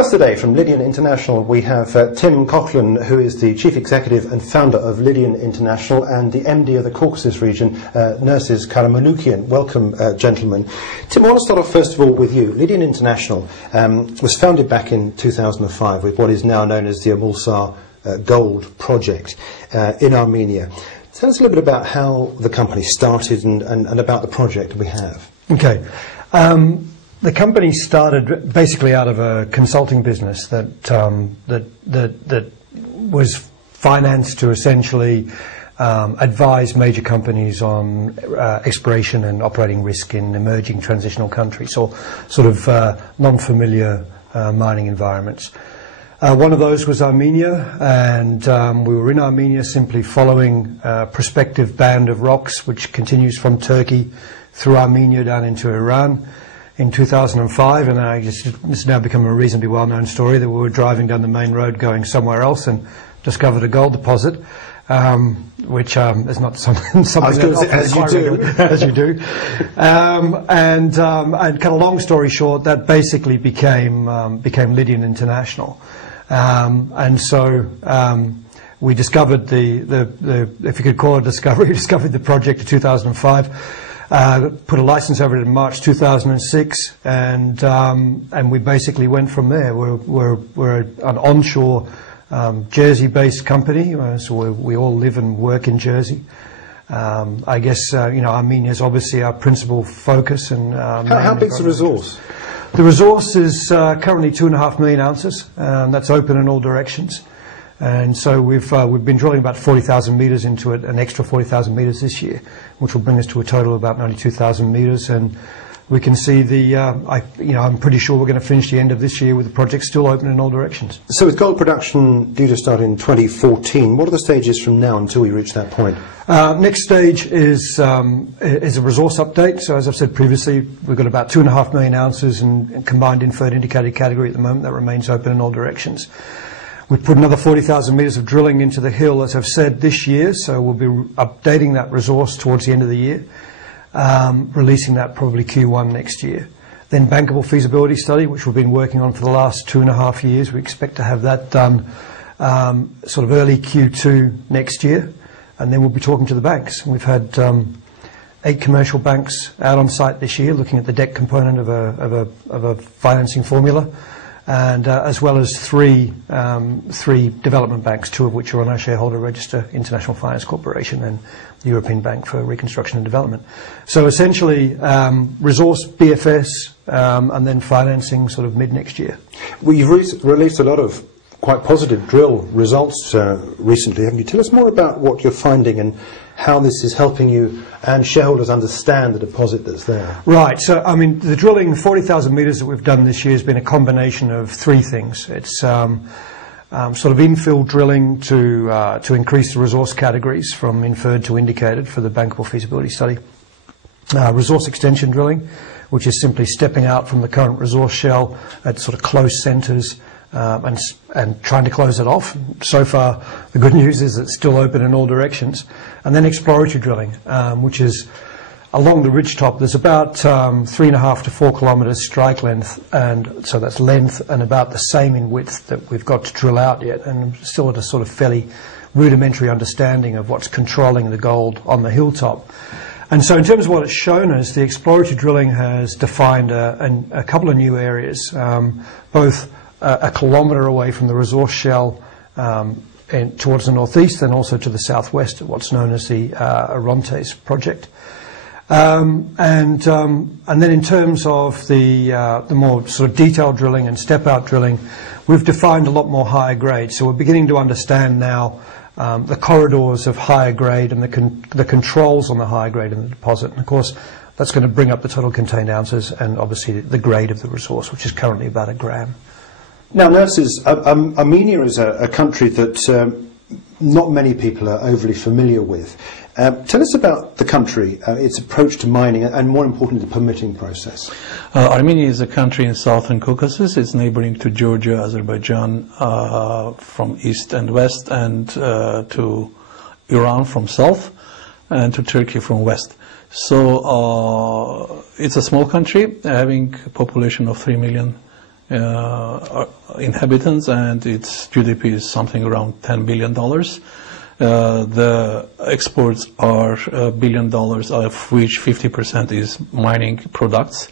us today from Lydian International we have Tim Coughlin, who is the Chief Executive and Founder of Lydian International, and the MD of the Caucasus region, Nerses Karamanukyan. Welcome, gentlemen. Tim, I want to start off first of all with you. Lydian International was founded back in 2005 with what is now known as the Amulsar gold project in Armenia. Tell us a little bit about how the company started and about the project we have. Okay. The company started basically out of a consulting business that was financed to essentially advise major companies on exploration and operating risk in emerging transitional countries, or sort of non-familiar mining environments. One of those was Armenia, and we were in Armenia simply following a prospective band of rocks which continues from Turkey through Armenia down into Iran in 2005, and it's now become a reasonably well-known story that we were driving down the main road going somewhere else and discovered a gold deposit, which is not something as you do. And kind of long story short, that basically became Lydian International, and so we discovered the if you could call it a discovery, discovered the project in 2005. Put a license over it in March 2006, and we basically went from there. We're an onshore Jersey-based company, so we all live and work in Jersey. I guess Armenia is obviously our principal focus. And how big's the resource? The resource is currently 2.5 million ounces. That's open in all directions. And so we've been drilling about 40,000 metres into it, an extra 40,000 metres this year, which will bring us to a total of about 92,000 metres. And we can see I'm pretty sure we're going to finish the end of this year with the project still open in all directions. So with gold production due to start in 2014, what are the stages from now until we reach that point? Next stage is a resource update. So as I've said previously, we've got about 2.5 million ounces in combined inferred indicated category at the moment. That remains open in all directions. We've put another 40,000 metres of drilling into the hill, as I've said, this year, so we'll be updating that resource towards the end of the year, releasing that probably Q1 next year. Then bankable feasibility study, which we've been working on for the last 2.5 years. We expect to have that done sort of early Q2 next year, and then we'll be talking to the banks. We've had 8 commercial banks out on site this year looking at the debt component of a financing formula, and as well as three development banks, 2 of which are on our shareholder register, International Finance Corporation and the European Bank for Reconstruction and Development. So essentially, resource BFS and then financing sort of mid-next year. Well, you've released a lot of quite positive drill results recently, haven't you? Tell us more about what you're finding and how this is helping you and shareholders understand the deposit that's there. Right. So, I mean, the drilling, 40,000 metres that we've done this year has been a combination of 3 things. It's sort of infill drilling to increase the resource categories from inferred to indicated for the bankable feasibility study. Resource extension drilling, which is simply stepping out from the current resource shell at sort of close centres, and trying to close it off. So far, the good news is it's still open in all directions. And then exploratory drilling, which is along the ridgetop. There's about 3.5 to 4 kilometres strike length, and so that's length and about the same in width that we've got to drill out yet, and still at a sort of fairly rudimentary understanding of what's controlling the gold on the hilltop. And so in terms of what it's shown us, the exploratory drilling has defined a couple of new areas, both a kilometre away from the resource shell towards the northeast, and also to the southwest at what's known as the Orontes project. And then in terms of the more sort of detailed drilling and step-out drilling, we've defined a lot more higher grade. So we're beginning to understand now the corridors of higher grade and the controls on the higher grade in the deposit. And of course, that's going to bring up the total contained ounces and obviously the grade of the resource, which is currently about 1 gram. Now, Nerses, Armenia is a country that not many people are overly familiar with. Tell us about the country, its approach to mining, and more importantly, the permitting process. Armenia is a country in southern Caucasus. It's neighboring to Georgia, Azerbaijan from east and west, and to Iran from south, and to Turkey from west. So it's a small country, having a population of 3 million inhabitants, and its GDP is something around $10 billion. The exports are $1 billion, of which 50% is mining products,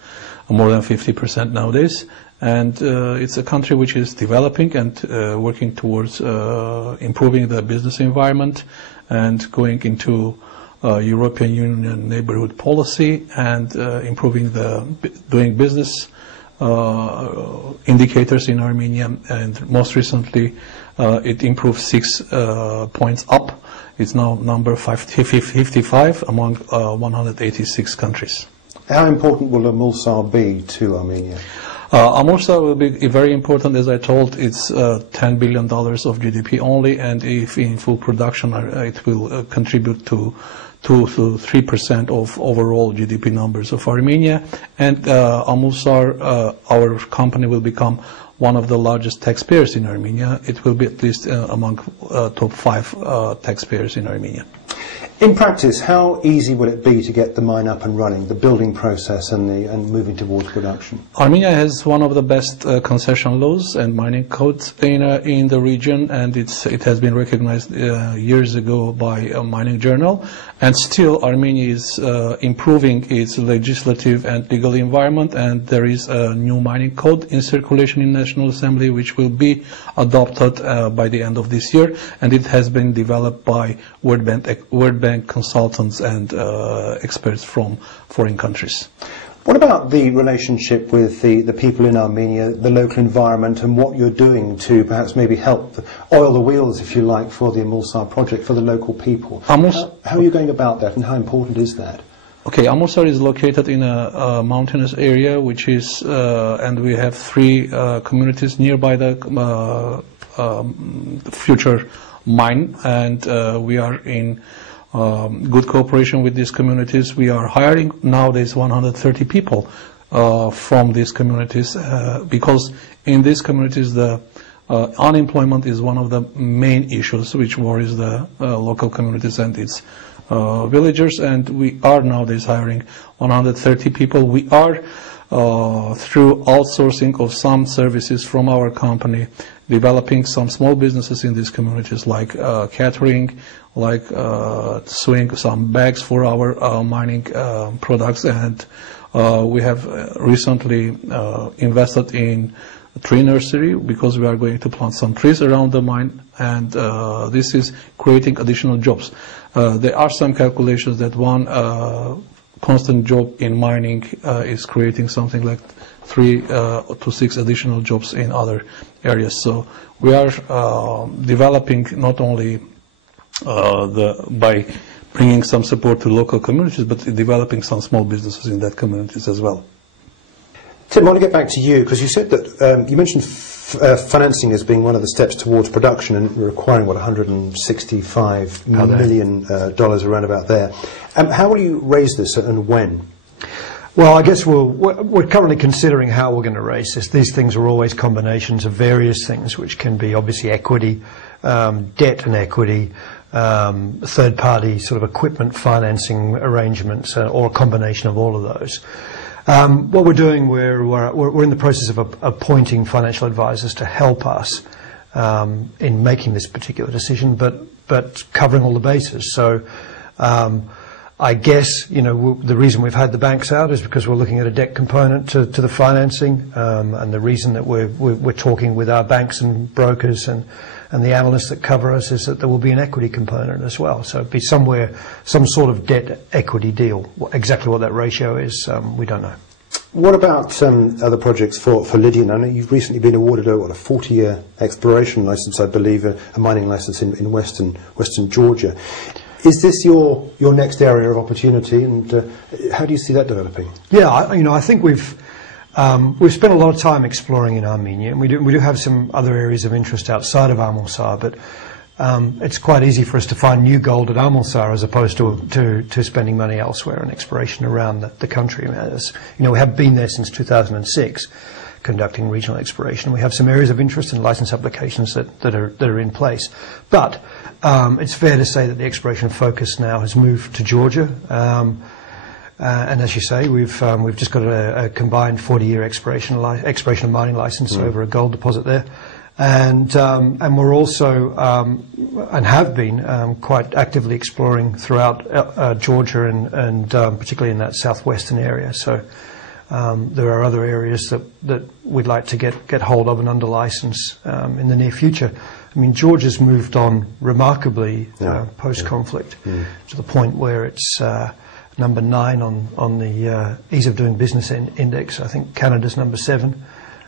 more than 50% nowadays. And it's a country which is developing and working towards improving the business environment and going into European Union neighborhood policy and improving the doing business indicators in Armenia. And most recently, it improved 6 points up. It's now number 55 among 186 countries. How important will Amulsar be to Armenia? Amulsar will be very important. As I told, it's $10 billion of GDP only, and if in full production, it will contribute to 2 to 3% of overall GDP numbers of Armenia. And Amulsar, our company, will become one of the largest taxpayers in Armenia. It will be at least among top 5 taxpayers in Armenia. In practice, how easy will it be to get the mine up and running, the building process and moving towards production? Armenia has one of the best concession laws and mining codes in the region, and it has been recognized years ago by a mining journal. And still, Armenia is improving its legislative and legal environment, and there is a new mining code in circulation in National Assembly, which will be adopted by the end of this year, and it has been developed by World Bank consultants and experts from foreign countries. What about the relationship with the people in Armenia, the local environment, and what you're doing to perhaps maybe help oil the wheels, if you like, for the Amulsar project, for the local people? How are you going about that, and how important is that? Okay, Amulsar is located in a mountainous area, which is, and we have 3 communities nearby the future mine, and we are in good cooperation with these communities. We are hiring nowadays 130 people from these communities because in these communities the unemployment is one of the main issues which worries the local communities and its villagers, and we are nowadays hiring 130 people. We are through outsourcing of some services from our company developing some small businesses in these communities, like catering, like sewing some bags for our mining products, and we have recently invested in a tree nursery because we are going to plant some trees around the mine, and this is creating additional jobs. There are some calculations that one constant job in mining is creating something like 3 to 6 additional jobs in other areas. So we are developing not only by bringing some support to local communities, but developing some small businesses in that communities as well. Tim, I want to get back to you, because you said that you mentioned financing as being one of the steps towards production and requiring, what, $165 million around about there. How will you raise this and when? Well, I guess we're currently considering how we're going to raise this. These things are always combinations of various things, which can be obviously equity, debt and equity, third-party sort of equipment financing arrangements, or a combination of all of those. What we're doing, we're in the process of appointing financial advisors to help us in making this particular decision, but covering all the bases. So I guess, the reason we've had the banks out is because we're looking at a debt component to the financing, and the reason that we're talking with our banks and brokers and the analysts that cover us is that there will be an equity component as well. So it'd be some sort of debt equity deal. Exactly what that ratio is, we don't know. What about other projects for Lydian? I know you've recently been awarded a 40-year exploration license, I believe, a mining license in western Georgia. Is this your next area of opportunity, and how do you see that developing? Yeah, I think we've spent a lot of time exploring in Armenia, and we do have some other areas of interest outside of Amulsar, but it's quite easy for us to find new gold at Amulsar as opposed to spending money elsewhere in exploration around the country. We have been there since 2006, conducting regional exploration. We have some areas of interest and license applications that are in place, but it's fair to say that the exploration focus now has moved to Georgia. And as you say, we've just got a combined 40-year exploration and mining license over a gold deposit there. And we're also, and have been, quite actively exploring throughout Georgia and particularly in that southwestern area. So there are other areas that we'd like to get hold of and under license in the near future. I mean, Georgia's moved on remarkably post-conflict to the point where it's number 9 on the ease of doing business index. I think Canada's number 7.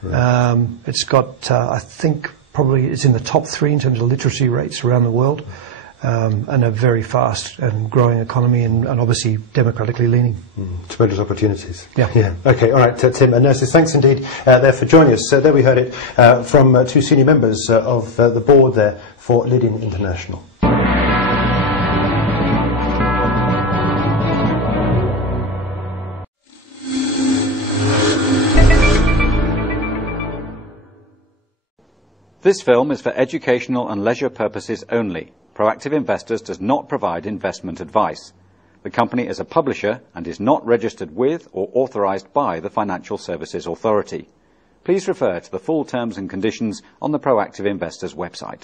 Right. It's got, I think, probably it's in the top 3 in terms of literacy rates around the world, and a very fast and growing economy, and obviously democratically leaning. Tremendous opportunities. Yeah. Okay, all right, Tim and Nerses, thanks indeed there for joining us. There we heard it from 2 senior members of the board there for Lydian International. This film is for educational and leisure purposes only. Proactive Investors does not provide investment advice. The company is a publisher and is not registered with or authorized by the Financial Services Authority. Please refer to the full terms and conditions on the Proactive Investors website.